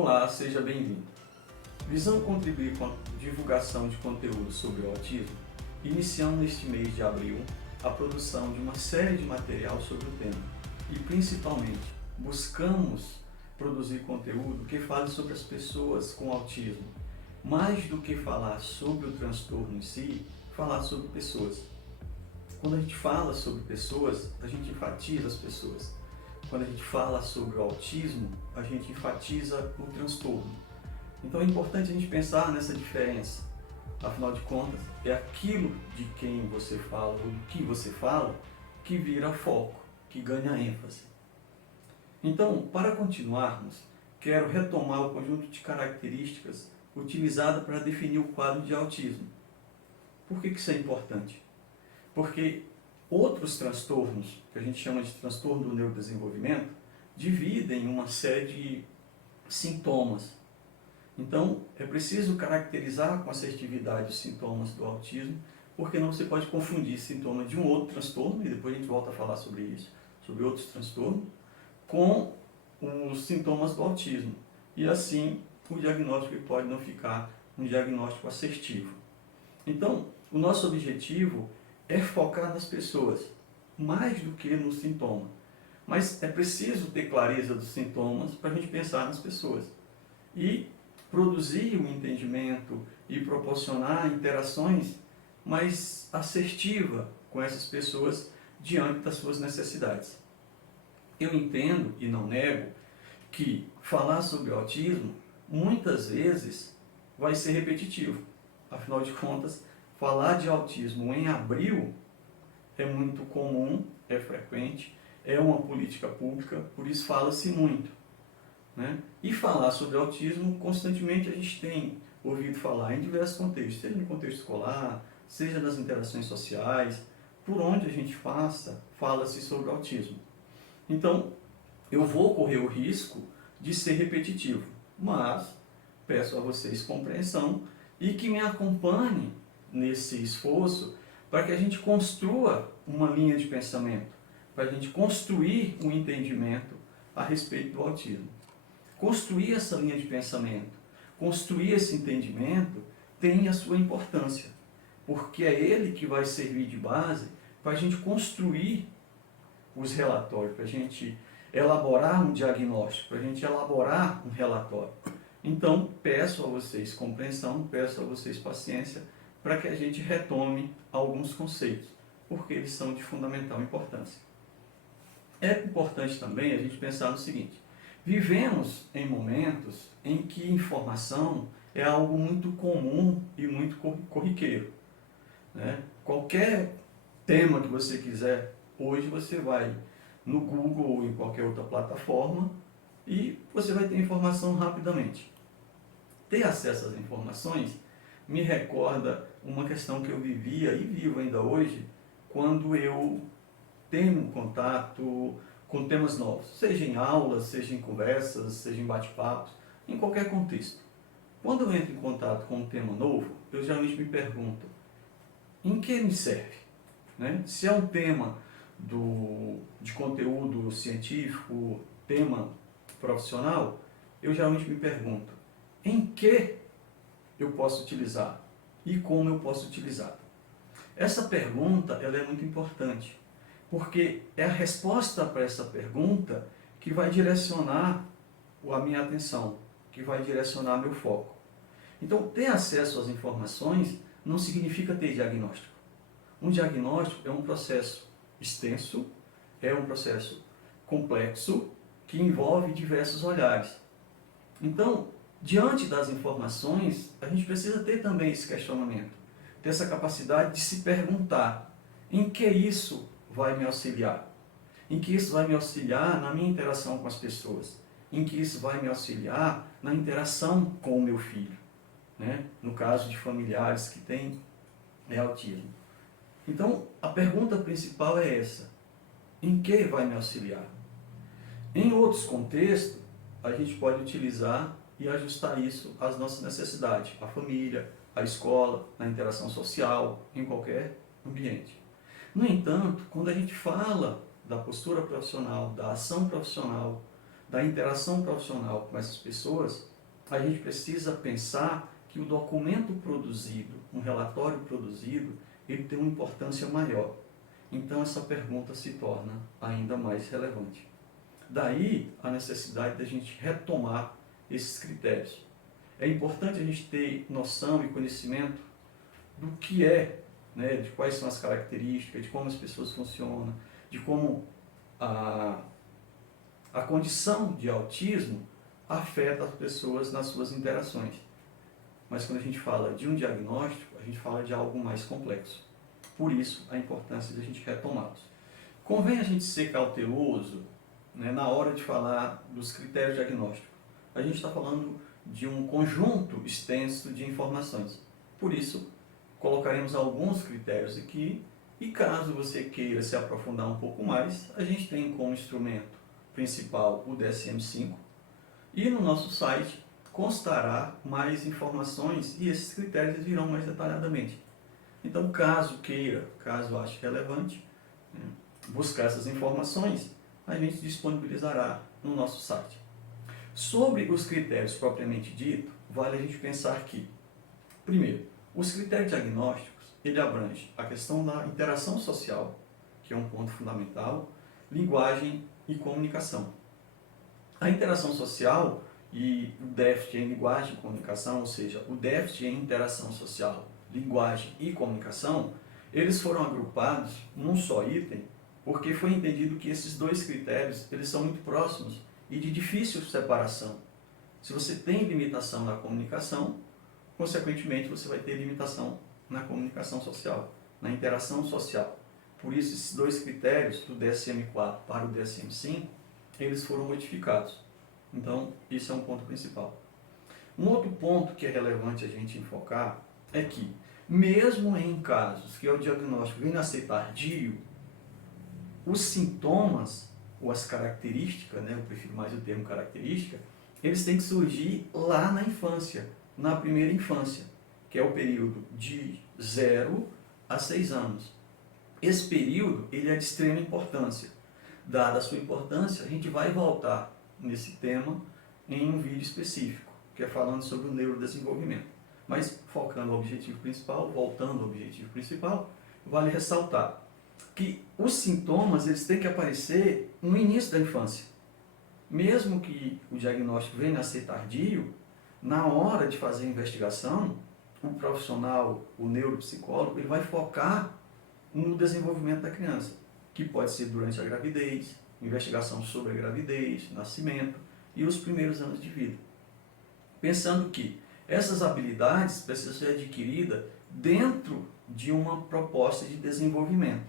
Olá, seja bem-vindo. Visando contribuir com a divulgação de conteúdo sobre o autismo, iniciamos neste mês de abril a produção de uma série de material sobre o tema e, principalmente, buscamos produzir conteúdo que fale sobre as pessoas com autismo, mais do que falar sobre o transtorno em si, falar sobre pessoas. Quando a gente fala sobre pessoas, a gente enfatiza as pessoas. Quando a gente fala sobre o autismo, a gente enfatiza o transtorno. Então é importante a gente pensar nessa diferença. Afinal de contas, é aquilo de quem você fala ou do que você fala que vira foco, que ganha ênfase. Então, para continuarmos, quero retomar o conjunto de características utilizado para definir o quadro de autismo. Por que isso é importante? Porque outros transtornos, que a gente chama de transtorno do neurodesenvolvimento, dividem uma série de sintomas. Então, é preciso caracterizar com assertividade os sintomas do autismo, porque não você pode confundir sintoma de um outro transtorno, e depois a gente volta a falar sobre isso, sobre outros transtornos, com os sintomas do autismo. E assim, o diagnóstico pode não ficar um diagnóstico assertivo. Então, o nosso objetivo é focar nas pessoas, mais do que no sintoma. Mas é preciso ter clareza dos sintomas para a gente pensar nas pessoas. E produzir um entendimento e proporcionar interações mais assertivas com essas pessoas diante das suas necessidades. Eu entendo e não nego que falar sobre o autismo muitas vezes vai ser repetitivo. Afinal de contas, falar de autismo em abril é muito comum, é frequente, é uma política pública, por isso fala-se muito. Né? E falar sobre autismo, constantemente a gente tem ouvido falar em diversos contextos, seja no contexto escolar, seja nas interações sociais, por onde a gente faça, fala-se sobre autismo. Então, eu vou correr o risco de ser repetitivo, mas peço a vocês compreensão e que me acompanhem nesse esforço para que a gente construa uma linha de pensamento, para a gente construir um entendimento a respeito do autismo. Construir essa linha de pensamento, construir esse entendimento tem a sua importância, porque é ele que vai servir de base para a gente construir os relatórios, para a gente elaborar um diagnóstico, para a gente elaborar um relatório. Então, peço a vocês compreensão, peço a vocês paciência, para que a gente retome alguns conceitos, porque eles são de fundamental importância. É importante também a gente pensar no seguinte: vivemos em momentos em que informação é algo muito comum e muito corriqueiro. Né? Qualquer tema que você quiser, hoje você vai no Google ou em qualquer outra plataforma e você vai ter informação rapidamente. Ter acesso às informações me recorda uma questão que eu vivia e vivo ainda hoje, quando eu tenho contato com temas novos, seja em aulas, seja em conversas, seja em bate-papos, em qualquer contexto. Quando eu entro em contato com um tema novo, eu geralmente me pergunto, em que me serve? Né? Se é um tema de conteúdo científico, tema profissional, eu geralmente me pergunto, em que eu posso utilizar e como eu posso utilizar? Essa pergunta ela é muito importante, porque é a resposta para essa pergunta que vai direcionar a minha atenção, que vai direcionar meu foco. Então, ter acesso às informações não significa ter diagnóstico. Um diagnóstico é um processo extenso, é um processo complexo, que envolve diversos olhares. Então, diante das informações, a gente precisa ter também esse questionamento, ter essa capacidade de se perguntar em que isso vai me auxiliar, em que isso vai me auxiliar na minha interação com as pessoas, em que isso vai me auxiliar na interação com o meu filho, né? No caso de familiares que têm autismo. Então, a pergunta principal é essa: em que vai me auxiliar? Em outros contextos, a gente pode utilizar e ajustar isso às nossas necessidades, a família, a escola, na interação social, em qualquer ambiente. No entanto, quando a gente fala da postura profissional, da ação profissional, da interação profissional com essas pessoas, a gente precisa pensar que o documento produzido, um relatório produzido, ele tem uma importância maior. Então essa pergunta se torna ainda mais relevante. Daí a necessidade da gente retomar esses critérios. É importante a gente ter noção e conhecimento do que é, né, de quais são as características, de como as pessoas funcionam, de como a condição de autismo afeta as pessoas nas suas interações. Mas quando a gente fala de um diagnóstico, a gente fala de algo mais complexo. Por isso, a importância de a gente retomá-los. Convém a gente ser cauteloso, né, na hora de falar dos critérios diagnósticos. A gente está falando de um conjunto extenso de informações. Por isso, colocaremos alguns critérios aqui e caso você queira se aprofundar um pouco mais, a gente tem como instrumento principal o DSM-5 e no nosso site constará mais informações e esses critérios virão mais detalhadamente. Então, caso queira, caso ache relevante, né, buscar essas informações, a gente disponibilizará no nosso site. Sobre os critérios propriamente dito, vale a gente pensar que, primeiro, os critérios diagnósticos, ele abrange a questão da interação social, que é um ponto fundamental, linguagem e comunicação. A interação social e o déficit em linguagem e comunicação, ou seja, o déficit em interação social, linguagem e comunicação, eles foram agrupados num só item, porque foi entendido que esses dois critérios eles são muito próximos e de difícil separação. Se você tem limitação na comunicação, consequentemente você vai ter limitação na comunicação social, na interação social. Por isso, esses dois critérios, do DSM-4 para o DSM-5, eles foram modificados. Então, isso é um ponto principal. Um outro ponto que é relevante a gente enfocar é que, mesmo em casos que o diagnóstico venha a ser tardio, os sintomas ou as características, né, eu prefiro mais o termo característica, eles têm que surgir lá na infância, na primeira infância, que é o período de 0 a 6 anos. Esse período ele é de extrema importância. Dada a sua importância, a gente vai voltar nesse tema em um vídeo específico, que é falando sobre o neurodesenvolvimento. Mas focando no objetivo principal, voltando ao objetivo principal, vale ressaltar que os sintomas eles têm que aparecer no início da infância. Mesmo que o diagnóstico venha a ser tardio, na hora de fazer a investigação, o profissional, o neuropsicólogo, ele vai focar no desenvolvimento da criança, que pode ser durante a gravidez, investigação sobre a gravidez, nascimento e os primeiros anos de vida. Pensando que essas habilidades precisam ser adquiridas dentro de uma proposta de desenvolvimento,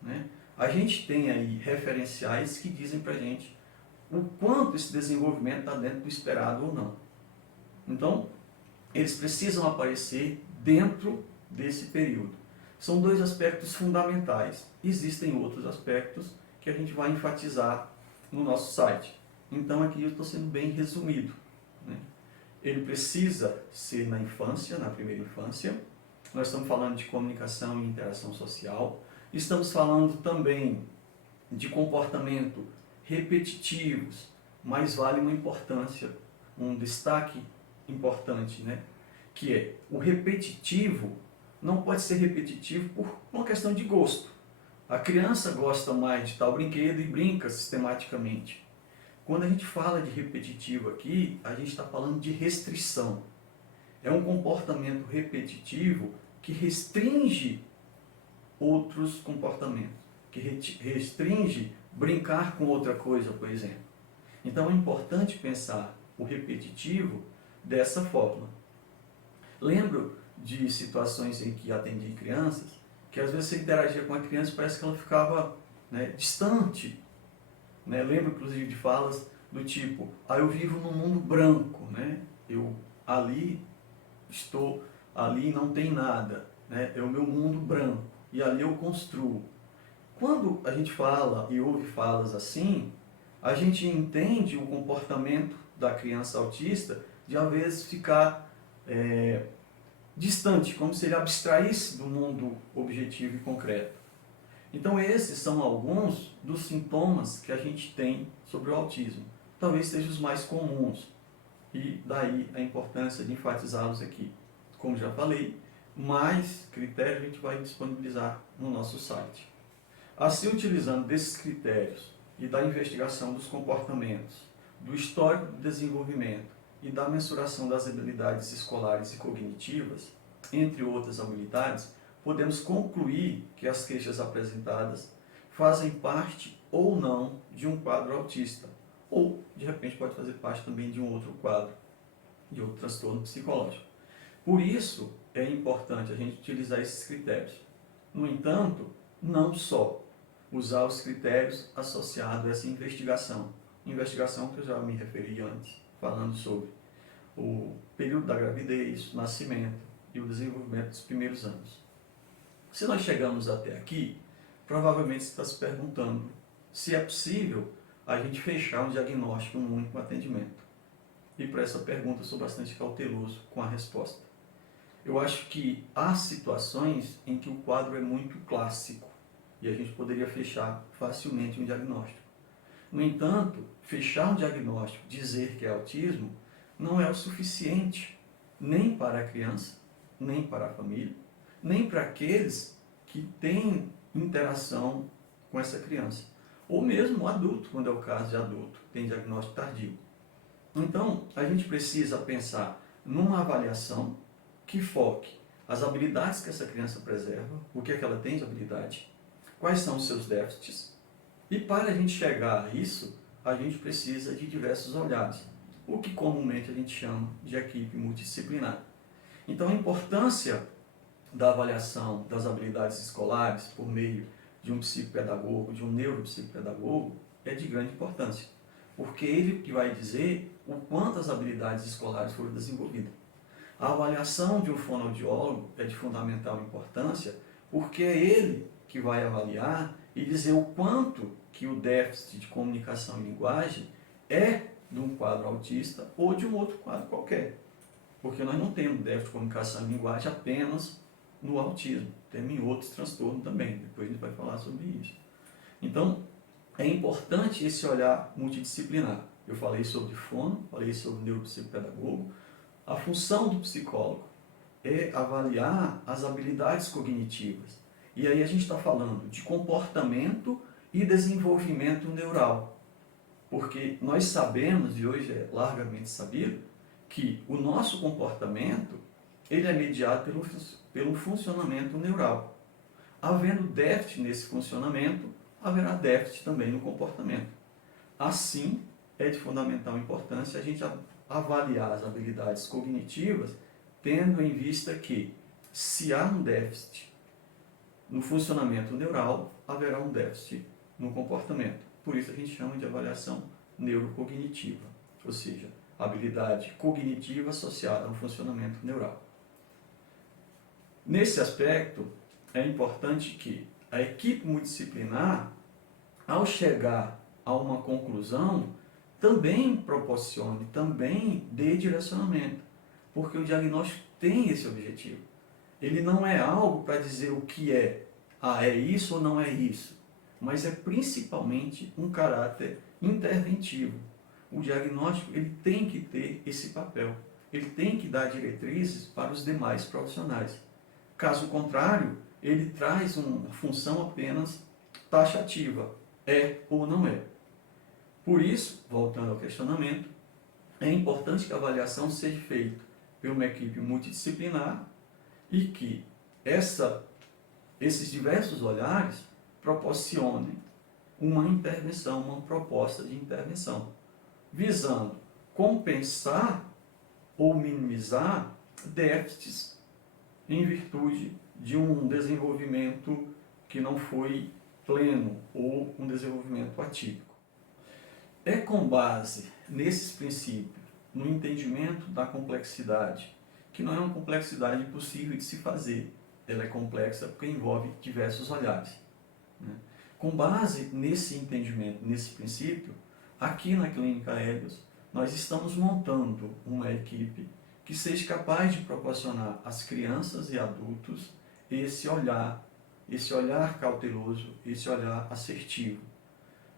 né? A gente tem aí referenciais que dizem para a gente o quanto esse desenvolvimento está dentro do esperado ou não. Então, eles precisam aparecer dentro desse período. São dois aspectos fundamentais. Existem outros aspectos que a gente vai enfatizar no nosso site. Então, aqui eu estou sendo bem resumido, né? Ele precisa ser na infância, na primeira infância. Nós estamos falando de comunicação e interação social. Estamos falando também de comportamento repetitivos, mas vale uma importância, um destaque importante, né? Que é o repetitivo não pode ser repetitivo por uma questão de gosto. A criança gosta mais de tal brinquedo e brinca sistematicamente. Quando a gente fala de repetitivo aqui, a gente está falando de restrição. É um comportamento repetitivo que restringe outros comportamentos, que restringe brincar com outra coisa, por exemplo. Então é importante pensar o repetitivo dessa forma. Lembro de situações em que atendi crianças, que às vezes você interagia com a criança e parece que ela ficava, né, distante. Né? Lembro inclusive de falas do tipo, eu vivo num mundo branco, né? Eu ali estou, ali não tem nada, né? É o meu mundo branco e ali eu construo. Quando a gente fala e ouve falas assim, a gente entende o comportamento da criança autista de às vezes ficar distante, como se ele abstraísse do mundo objetivo e concreto. Então esses são alguns dos sintomas que a gente tem sobre o autismo. talvez sejam os mais comuns, e daí a importância de enfatizá-los aqui. Como já falei, mais critérios a gente vai disponibilizar no nosso site. Assim, utilizando desses critérios e da investigação dos comportamentos, do histórico de desenvolvimento e da mensuração das habilidades escolares e cognitivas, entre outras habilidades, podemos concluir que as queixas apresentadas fazem parte ou não de um quadro autista, ou de repente pode fazer parte também de um outro quadro, de outro transtorno psicológico. Por isso é importante a gente utilizar esses critérios. No entanto, não só usar os critérios associados a essa investigação que eu já me referi antes, falando sobre o período da gravidez, o nascimento e o desenvolvimento dos primeiros anos. Se nós chegamos até aqui, provavelmente você está se perguntando se é possível a gente fechar um diagnóstico num único atendimento. E para essa pergunta eu sou bastante cauteloso com a resposta. Eu acho que há situações em que o quadro é muito clássico e a gente poderia fechar facilmente um diagnóstico. No entanto, fechar um diagnóstico, dizer que é autismo, não é o suficiente nem para a criança, nem para a família, nem para aqueles que têm interação com essa criança. Ou mesmo o adulto, quando é o caso de adulto, tem diagnóstico tardio. Então, a gente precisa pensar numa avaliação que foque as habilidades que essa criança preserva, o que é que ela tem de habilidade, quais são os seus déficits. E para a gente chegar a isso, a gente precisa de diversos olhares, o que comumente a gente chama de equipe multidisciplinar. Então, a importância da avaliação das habilidades escolares por meio de um psicopedagogo, de um neuropsicopedagogo, é de grande importância, porque ele que vai dizer o quanto as habilidades escolares foram desenvolvidas. A avaliação de um fonoaudiólogo é de fundamental importância, porque é ele que vai avaliar e dizer o quanto que o déficit de comunicação e linguagem é de um quadro autista ou de um outro quadro qualquer. Porque nós não temos déficit de comunicação e linguagem apenas no autismo, temos em outros transtornos também, depois a gente vai falar sobre isso. Então, é importante esse olhar multidisciplinar. Eu falei sobre fono, falei sobre neuropsicopedagogo. A função do psicólogo é avaliar as habilidades cognitivas. E aí a gente está falando de comportamento e desenvolvimento neural. Porque nós sabemos, e hoje é largamente sabido, que o nosso comportamento ele é mediado pelo funcionamento neural. Havendo déficit nesse funcionamento, haverá déficit também no comportamento. Assim, é de fundamental importância a gente avaliar as habilidades cognitivas, tendo em vista que, se há um déficit no funcionamento neural, haverá um déficit no comportamento. Por isso a gente chama de avaliação neurocognitiva, ou seja, habilidade cognitiva associada ao funcionamento neural. Nesse aspecto, é importante que a equipe multidisciplinar, ao chegar a uma conclusão, também proporcione, também dê direcionamento, porque o diagnóstico tem esse objetivo. Ele não é algo para dizer o que é, é isso ou não é isso, mas é principalmente um caráter interventivo. O diagnóstico ele tem que ter esse papel, ele tem que dar diretrizes para os demais profissionais. Caso contrário, ele traz uma função apenas taxativa, é ou não é. Por isso, voltando ao questionamento, é importante que a avaliação seja feita por uma equipe multidisciplinar e que esses diversos olhares proporcionem uma intervenção, uma proposta de intervenção, visando compensar ou minimizar déficits em virtude de um desenvolvimento que não foi pleno ou um desenvolvimento atípico. É com base nesses princípios, no entendimento da complexidade, que não é uma complexidade impossível de se fazer, ela é complexa porque envolve diversos olhares. Com base nesse entendimento, nesse princípio, aqui na Clínica Helios, nós estamos montando uma equipe que seja capaz de proporcionar às crianças e adultos esse olhar cauteloso, esse olhar assertivo.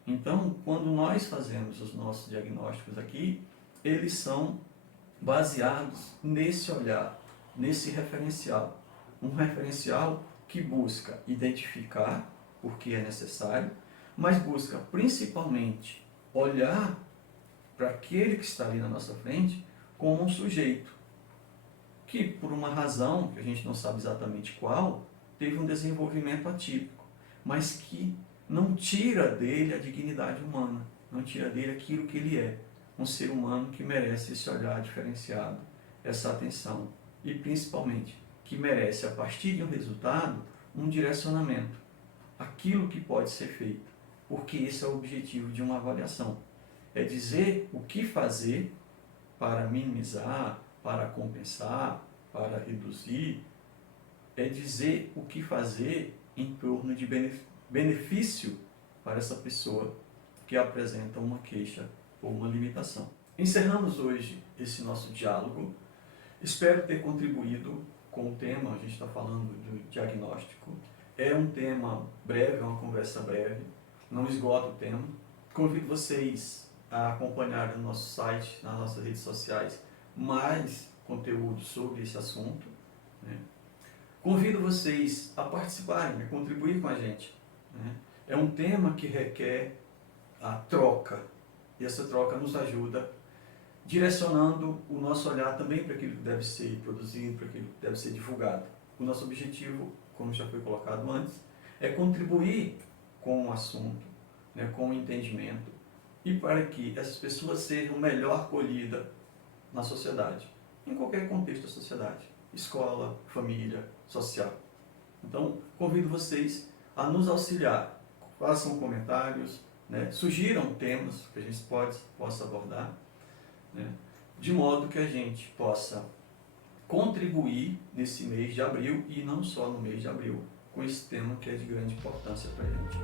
Então, quando nós fazemos os nossos diagnósticos aqui, eles são baseados nesse olhar, nesse referencial. Um referencial que busca identificar o que é necessário, mas busca principalmente olhar para aquele que está ali na nossa frente como um sujeito que, por uma razão que a gente não sabe exatamente qual, teve um desenvolvimento atípico, mas que não tira dele a dignidade humana, não tira dele aquilo que ele é, um ser humano que merece esse olhar diferenciado, essa atenção e, principalmente, que merece, a partir de um resultado, um direcionamento, aquilo que pode ser feito, porque esse é o objetivo de uma avaliação, é dizer o que fazer para minimizar, para compensar, para reduzir, é dizer o que fazer em torno de benefício para essa pessoa que apresenta uma queixa ou uma limitação. Encerramos hoje esse nosso diálogo. Espero ter contribuído com o tema. A gente está falando do diagnóstico. É um tema breve, é uma conversa breve, não esgota o tema. Convido vocês a acompanhar no nosso site, nas nossas redes sociais, mais conteúdo sobre esse assunto, né? Convido vocês a participarem, a contribuir com a gente, né? É um tema que requer a troca, e essa troca nos ajuda direcionando o nosso olhar também para aquilo que deve ser produzido, para aquilo que deve ser divulgado. O nosso objetivo, como já foi colocado antes, é contribuir com o assunto, né, com o entendimento, e para que essas pessoas sejam melhor acolhidas na sociedade, em qualquer contexto da sociedade, escola, família, social. Então, convido vocês a nos auxiliar, façam comentários, né, sugiram temas que a gente possa abordar, né, de modo que a gente possa contribuir nesse mês de abril, e não só no mês de abril, com esse tema que é de grande importância para a gente.